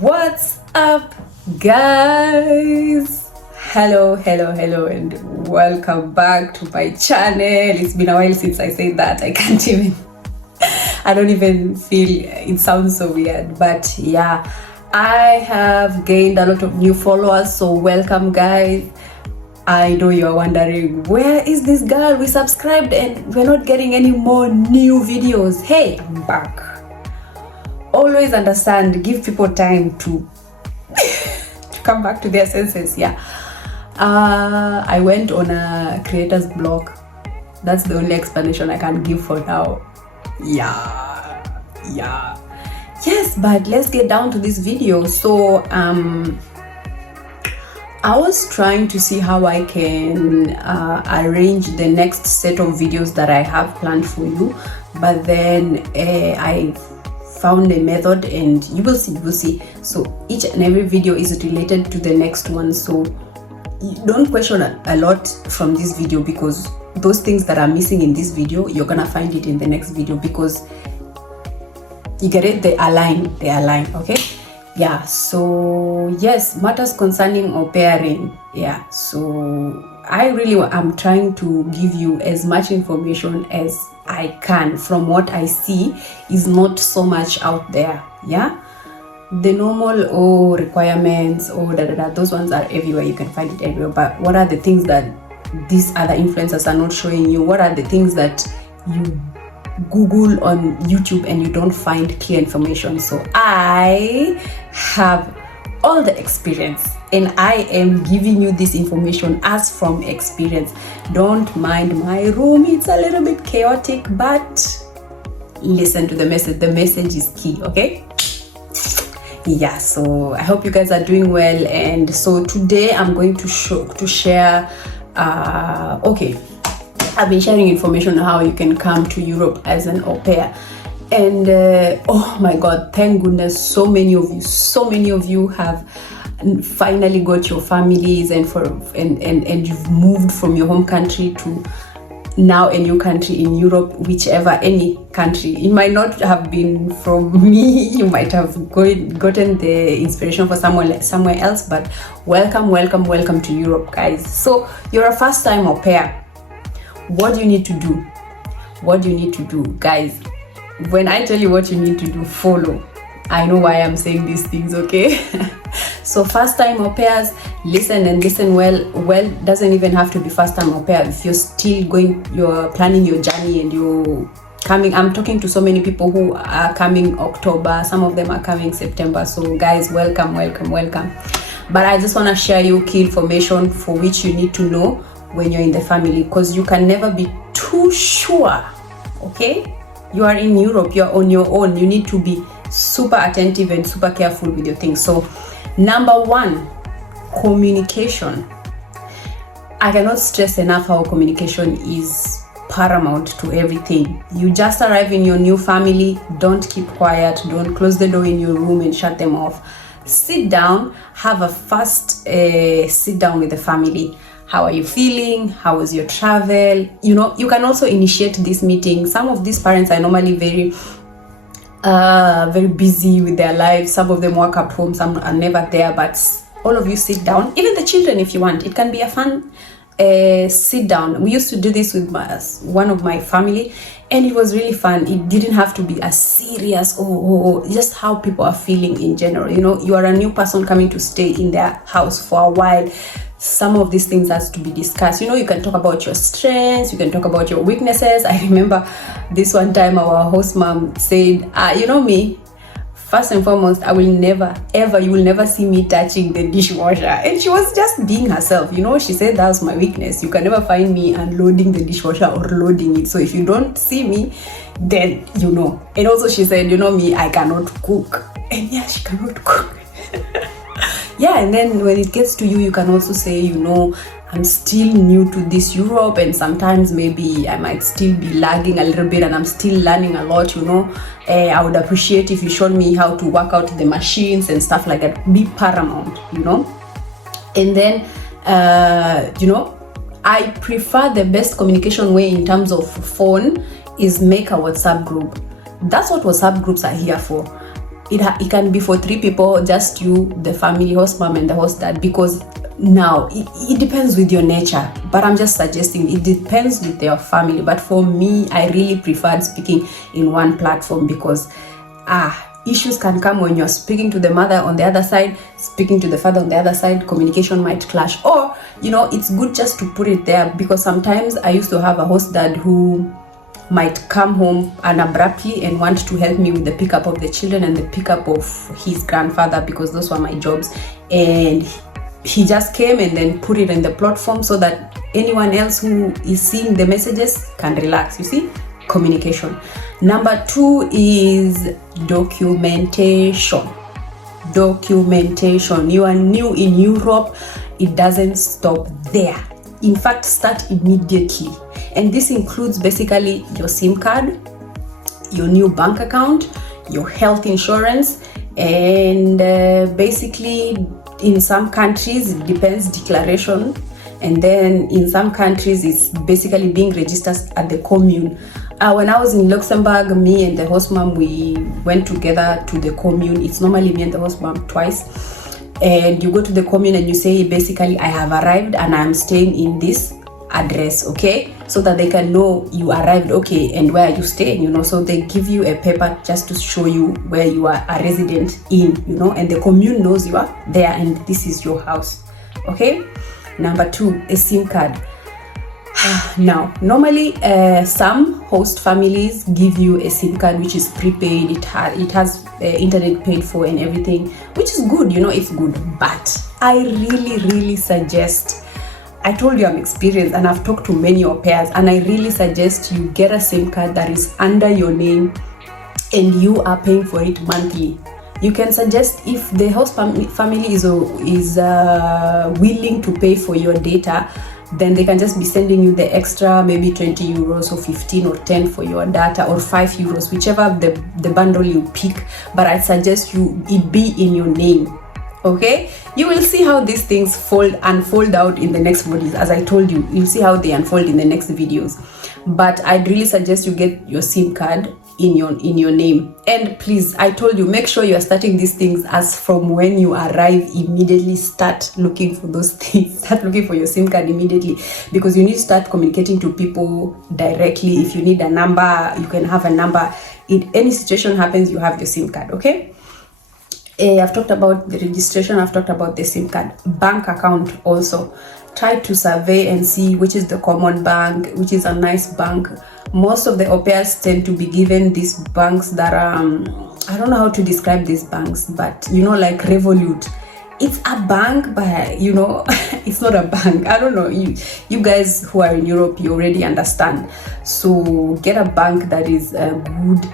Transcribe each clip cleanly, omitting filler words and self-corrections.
What's up, guys? Hello, and welcome back to my channel. It's been a while since I said that. I don't even feel it sounds so weird, but yeah, I have gained a lot of new followers, so welcome, guys. I know you're wondering, where is this girl? We subscribed and we're not getting any more new videos. Hey, I'm back. Always understand, give people time to come back to their senses. Yeah, I went on a creator's block. That's the only explanation I can give for now. Yeah, yes, but let's get down to this video. So I was trying to see how I can arrange the next set of videos that I have planned for you, but then I found a method, and you will see. So each and every video is related to the next one, so you don't question a lot from this video, because those things that are missing in this video, you're gonna find it in the next video, because you get it, they align, okay? Yeah, so yes, matters concerning au pairing. Yeah, so I really am trying to give you as much information as I can from what I see is not so much out there. Yeah, the normal requirements those ones are everywhere, you can find it everywhere, but what are the things that these other influencers are not showing you? What are the things that you Google on YouTube and you don't find clear information? So I have all the experience, and I am giving you this information as from experience. Don't mind my room, it's a little bit chaotic, but listen to the message. The message is key, okay? Yeah, so I hope you guys are doing well. And so today I'm going to share okay, I've been sharing information on how you can come to Europe as an au pair, and oh my god, thank goodness, so many of you have finally got your families, and you've moved from your home country to now a new country in Europe, whichever, any country. It might not have been from me, you might have gotten the inspiration for somewhere else, but welcome to Europe, guys. So you're a first time au pair. What do you need to do? Guys, when I tell you what you need to do, follow. I know why I'm saying these things, okay? So first time au pairs, listen well. Doesn't even have to be first time au pair. If you're still you're planning your journey and you're coming, I'm talking to so many people who are coming October, some of them are coming September. So guys, welcome. But I just want to share you key information for which you need to know when you're in the family, because you can never be too sure, okay? You are in Europe, you're on your own. You need to be super attentive and super careful with your things. So number one, communication. I cannot stress enough how communication is paramount to everything. You just arrive in your new family, don't keep quiet, don't close the door in your room and shut them off. Sit down, have a first sit down with the family. How are you feeling? How was your travel? You know, you can also initiate this meeting. Some of these parents are normally very busy with their lives. Some of them work at home, some are never there, but all of you sit down, even the children if you want. It can be a fun sit down. We used to do this with one of my family, and it was really fun. It didn't have to be as serious just how people are feeling in general. You know, you are a new person coming to stay in their house for a while. Some of these things has to be discussed. You know, you can talk about your strengths, you can talk about your weaknesses. I remember this one time our host mom said, you know me, first and foremost, you will never see me touching the dishwasher. And she was just being herself. You know, she said that was my weakness. You can never find me unloading the dishwasher or loading it. So if you don't see me, then you know. And also she said, you know me, I cannot cook. And yeah, she cannot cook. Yeah, and then when it gets to you, you can also say, you know, I'm still new to this Europe, and sometimes maybe I might still be lagging a little bit, and I'm still learning a lot, you know. I would appreciate if you showed me how to work out the machines and stuff like that. Be paramount, you know. And then, you know, I prefer the best communication way in terms of phone is make a WhatsApp group. That's what WhatsApp groups are here for. it can be for 3 people, just you, the family, host mom and the host dad, because now it depends with your nature, but I'm just suggesting it depends with your family. But for me, I really preferred speaking in one platform because issues can come when you're speaking to the mother on the other side, speaking to the father on the other side. Communication might clash, or it's good just to put it there, because sometimes I used to have a host dad who might come home abruptly and want to help me with the pickup of the children and the pickup of his grandfather, because those were my jobs, and he just came and then put it in the platform so that anyone else who is seeing the messages can relax. You see, communication. Number 2 is documentation. You are new in Europe, it doesn't stop there. In fact, start immediately. And this includes basically your SIM card, your new bank account, your health insurance, and basically in some countries it depends, declaration, and then in some countries it's basically being registered at the commune. When I was in Luxembourg, me and the host mom, we went together to the commune. It's normally me and the host mom twice, and you go to the commune and you say basically, I have arrived and I'm staying in this address, okay, so that they can know you arrived, okay, and where you staying, so they give you a paper just to show you where you are a resident in, and the commune knows you are there and this is your house, okay. Number 2, a SIM card. Now, normally some host families give you a SIM card which is prepaid. It has internet paid for and everything, which is good, it's good. But I really suggest, I told you I'm experienced and I've talked to many au pairs, and I really suggest you get a SIM card that is under your name and you are paying for it monthly. You can suggest, if the host family is willing to pay for your data, then they can just be sending you the extra, maybe 20 euros or 15 or 10 for your data, or 5 euros, whichever the bundle you pick. But I suggest it be in your name, okay. You will see how these things unfold out in the next videos. As I told you, you'll see how they unfold in the next videos. But I'd really suggest you get your SIM card in your name. And please, I told you, make sure you are starting these things as from when you arrive. Immediately start looking for those things. Start looking for your SIM card immediately, because you need to start communicating to people directly. If you need a number, you can have a number. In any situation happens, you have your SIM card, okay. I've talked about the registration, I've talked about the SIM card. Bank account also. Try to survey and see which is the common bank, which is a nice bank. Most of the au pairs tend to be given these banks that are, I don't know how to describe these banks, but like Revolut. It's a bank, but it's not a bank. I don't know. You guys who are in Europe, you already understand. So get a bank that is good.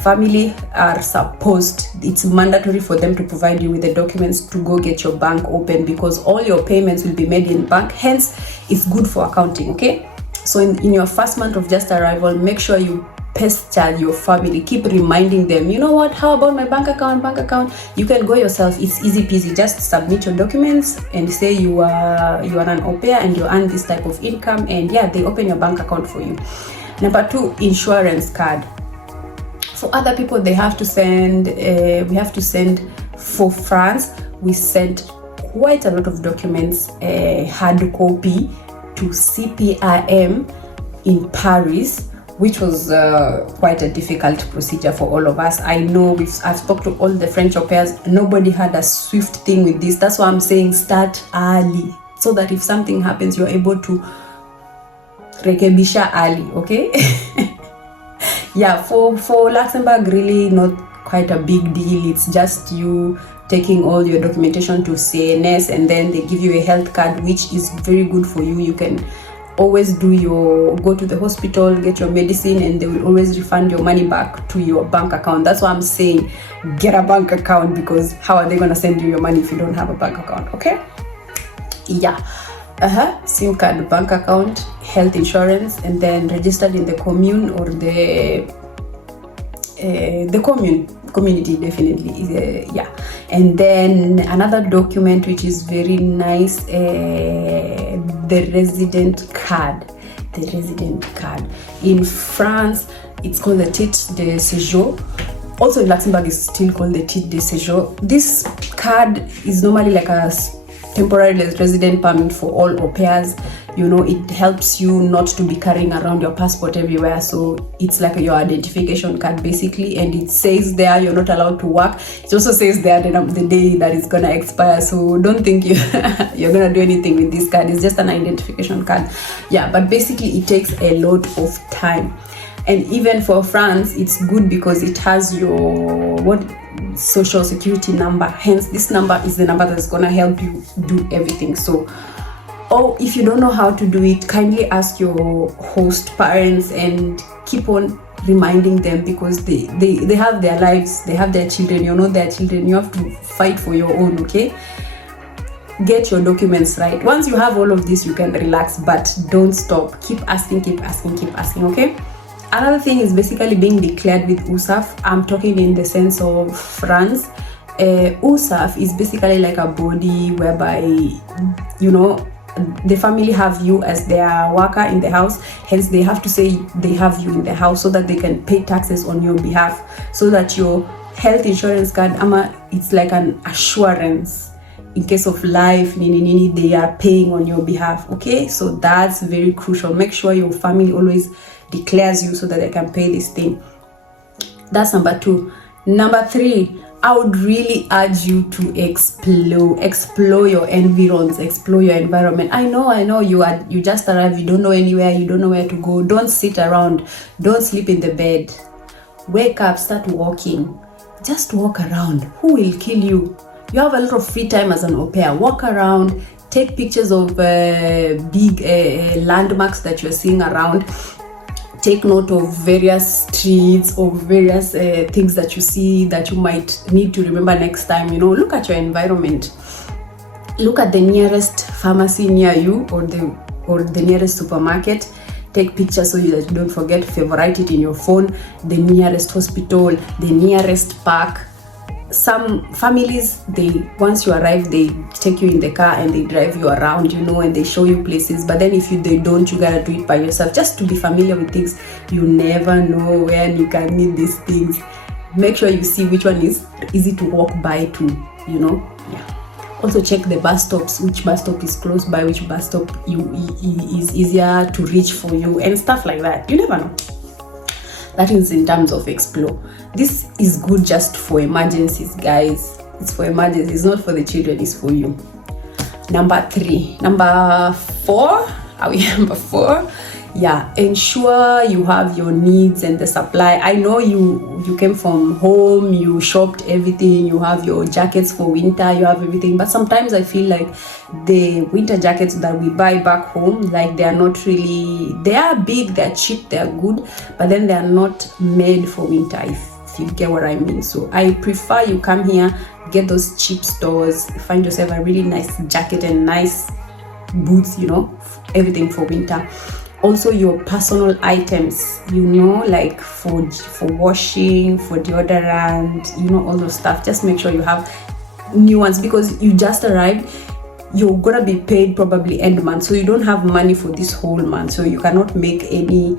Family are supposed, it's mandatory for them to provide you with the documents to go get your bank open, because all your payments will be made in bank, hence it's good for accounting, okay. So in your first month of just arrival, make sure you pester your family, keep reminding them, how about my bank account. You can go yourself, it's easy peasy. Just submit your documents and say you are an au pair and you earn this type of income, and they open your bank account for you. Number 2, insurance card. For other people, they have to send, we have to send. For France, we sent quite a lot of documents, hard copy, to CPIM in Paris, which was quite a difficult procedure for all of us. I know, I've spoken to all the French au pairs, nobody had a swift thing with this. That's why I'm saying start early, so that if something happens, you're able to rekebisha early, okay. For Luxembourg, really not quite a big deal. It's just you taking all your documentation to CNS, and then they give you a health card, which is very good for you. You can always go to the hospital, get your medicine, and they will always refund your money back to your bank account. That's why I'm saying get a bank account, because how are they going to send you your money if you don't have a bank account, okay? SIM card, bank account, health insurance, and then registered in the commune or the community, definitely. And then another document which is very nice, the resident card. In France, it's called the titre de séjour. Also in Luxembourg is still called the titre de séjour. This card is normally like a temporary resident permit for all au pairs. You know, it helps you not to be carrying around your passport everywhere. So it's like your identification card basically, and it says there you're not allowed to work. It also says there the day that it's gonna expire. So don't think you're gonna do anything with this card. It's just an identification card. Yeah, but basically it takes a lot of time. And even for France, it's good because it has your social security number. Hence, this number is the number that's gonna help you do everything. So, or if you don't know how to do it, kindly ask your host parents and keep on reminding them, because they have their lives, they have their children, you know their children, you have to fight for your own, okay? Get your documents right. Once you have all of this, you can relax, but don't stop. Keep asking, okay? Another thing is basically being declared with USAF. I'm talking in the sense of France. USAF is basically like a body whereby, you know, the family have you as their worker in the house. Hence, they have to say they have you in the house so that they can pay taxes on your behalf. So that your health insurance card, it's like an assurance. In case of life, they are paying on your behalf, okay? So that's very crucial. Make sure your family always declares you so that they can pay this thing. That's number 2. Number 3, I would really urge you to explore your environs, explore your environment. I know you just arrived, you don't know anywhere, you don't know where to go. Don't sit around, don't sleep in the bed. Wake up, start walking. Just walk around. Who will kill you? You have a lot of free time as an au pair. Walk around, take pictures of big landmarks that you're seeing around. Take note of various streets or various things that you see that you might need to remember next time. You know, look at your environment. Look at the nearest pharmacy near you or the nearest supermarket. Take pictures so that you don't forget. Favorite it in your phone. The nearest hospital, the nearest park. Some families, once you arrive, they take you in the car and they drive you around, you know, and they show you places. But then if they don't, you gotta do it by yourself, just to be familiar with things. You never know when you can need these things. Make sure you see which one is easy to walk by to, you know. Yeah. Also check the bus stops, which bus stop is close by, which bus stop is easier to reach for you, and stuff like that. You never know. That is in terms of explore. This is good just for emergencies, guys. It's for emergencies, it's not for the children, it's for you. Number 4. Are we number 4? Yeah, ensure you have your needs and the supply. I know you came from home, you shopped everything, you have your jackets for winter, you have everything. But sometimes I feel like the winter jackets that we buy back home, like they are big, they're cheap, they're good, but then they are not made for winter, if you get what I mean. So I prefer you come here, get those cheap stores, find yourself a really nice jacket and nice boots, you know, everything for winter. Also your personal items, you know, like for washing, for deodorant, you know, all those stuff. Just make sure you have new ones, because you just arrived. You're gonna be paid probably end month, so you don't have money for this whole month, so you cannot make any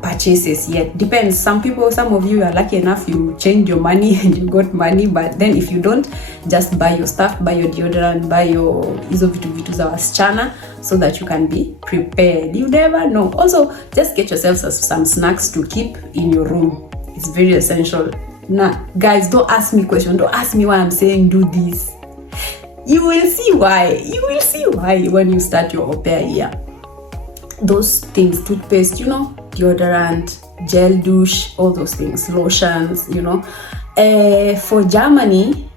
purchases yet. Depends. Some of you are lucky enough, you changed your money and you got money. But then if you don't, just buy your stuff, buy your deodorant, buy your hizo vitu za wasichana, so that you can be prepared. You never know. Also, just get yourself some snacks to keep in your room. It's very essential. Now, guys, don't ask me questions. Don't ask me why I'm saying do this. You will see why. You will see why when you start your au pair year. Those things, toothpaste, you know, deodorant, gel douche, all those things, lotions, you know. For Germany,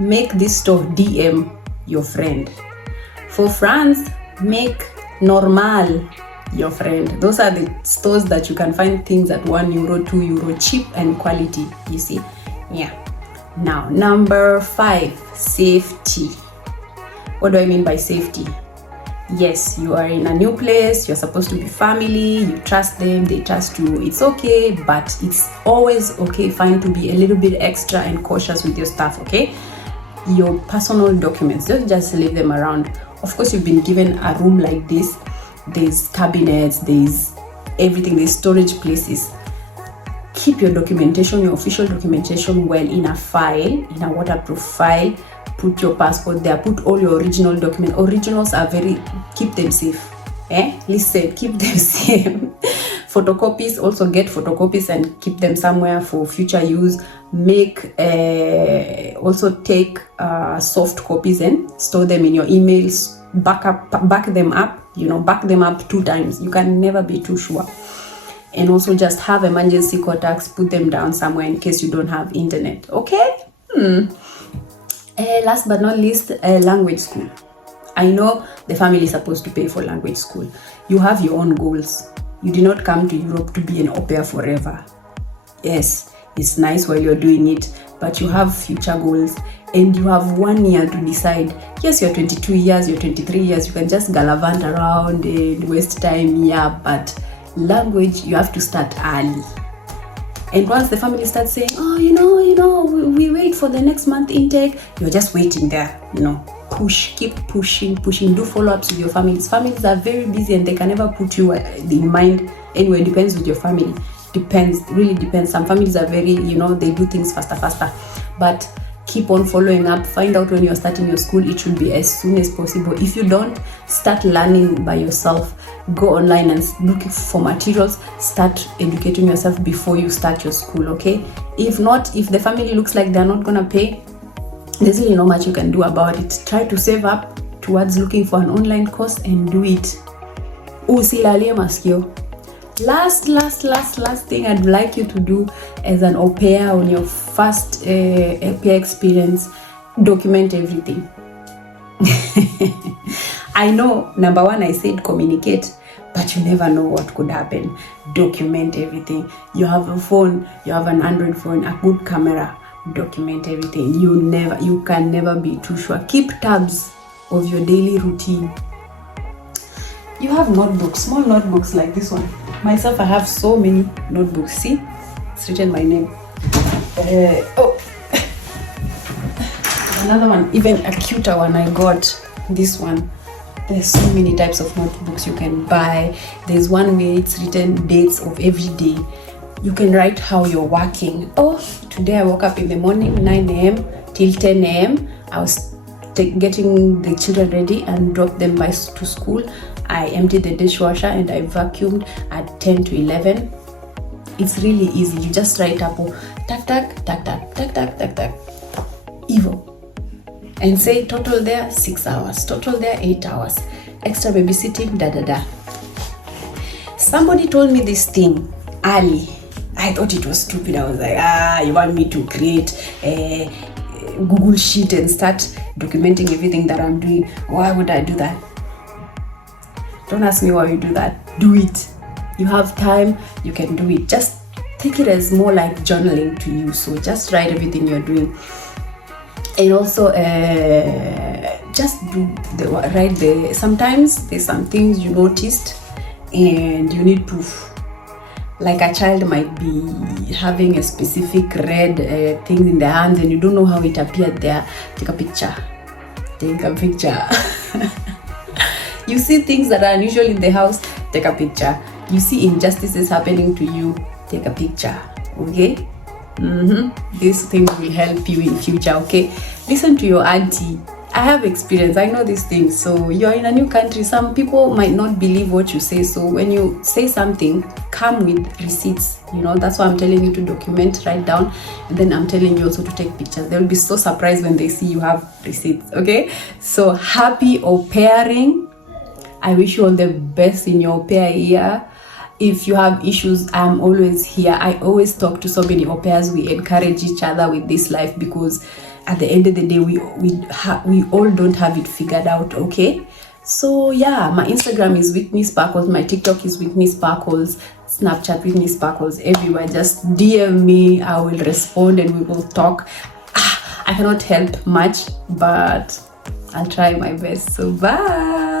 make this store DM your friend. For France, make Normal your friend. Those are the stores that you can find things at €1, €2, cheap and quality, you see. Yeah. Now, number 5, safety. What do I mean by safety? Yes, you are in a new place, you're supposed to be family, you trust them, they trust you. It's okay, but it's always okay, fine to be a little bit extra and cautious with your stuff, okay? Your personal documents, don't just leave them around. Of course, you've been given a room like this. There's cabinets, there's everything, there's storage places. keep your documentation, your official documentation well in a file, in a waterproof file. Put your passport there, put all your original documents. Originals are keep them safe. Listen, keep them safe. Photocopies, also get photocopies and keep them somewhere for future use. Also take soft copies and store them in your emails. Back them up 2 times. You can never be too sure. And also just have emergency contacts, put them down somewhere in case you don't have internet. Okay? Last but not least, language school. I know the family is supposed to pay for language school. You have your own goals. You did not come to Europe to be an au pair forever. Yes, it's nice while you're doing it, but you have future goals and you have 1 year to decide. Yes, you're 22 years, you're 23 years, you can just gallivant around and waste time, but language, you have to start early. And once the family starts saying, we wait for the next month intake, you're just waiting there, keep pushing, do follow-ups with your families. Families are very busy and they can never put you in mind. Anyway, it depends with your family. Really depends. Some families are very, they do things faster. But keep on following up. Find out when you're starting your school. It should be as soon as possible. If you don't, start learning by yourself. Go online and look for materials. Start educating yourself before you start your school, okay? If not, if the family looks like they're not gonna pay, there's really not much you can do about it. Try to save up towards looking for an online course and do it. Usilalie maskio. Last thing I'd like you to do as an au pair on your first au pair experience, document everything. I know, number one, I said communicate, but you never know what could happen. Document everything. You have a phone, you have an Android phone, a good camera, document everything. You can never be too sure. Keep tabs of your daily routine. You have notebooks, small notebooks like this one. Myself, I have so many notebooks. See, it's written my name. Another one, even a cuter one I got. This one. There's so many types of notebooks you can buy. There's one where it's written dates of every day. You can write how you're working. Today I woke up in the morning, 9 a.m. till 10 a.m. I was getting the children ready and dropped them to school. I emptied the dishwasher and I vacuumed at 10 to 11. It's really easy. You just write up, tak, Evo. And say total there 6 hours, total there 8 hours, extra babysitting, Somebody told me this thing early. I thought it was stupid. I was like, you want me to create a Google sheet and start documenting everything that I'm doing? Why would I do that? Don't ask me why you do that. Do it. You have time, you can do it. Just take it as more like journaling to you. So just write everything you're doing. And also just sometimes there's some things you noticed and you need proof. Like a child might be having a specific red thing in their hands and you don't know how it appeared there. Take a picture. You see things that are unusual in the house, take a picture. You see injustices happening to you, take a picture. Okay? These things will help you in future, okay? Listen to your auntie. I have experience. I know these things. So you're in a new country. Some people might not believe what you say. So when you say something, come with receipts. That's why I'm telling you to document, write down. And then I'm telling you also to take pictures. They'll be so surprised when they see you have receipts, okay? So happy au pairing. I wish you all the best in your au pair year. If you have issues, I'm always here. I always talk to so many au pairs. We encourage each other with this life because at the end of the day, we all don't have it figured out, okay? So yeah, my Instagram is Whitney Sparkles. My TikTok is Whitney Sparkles. Snapchat Whitney Sparkles. Everywhere, just DM me. I will respond and we will talk. I cannot help much, but I'll try my best. So bye.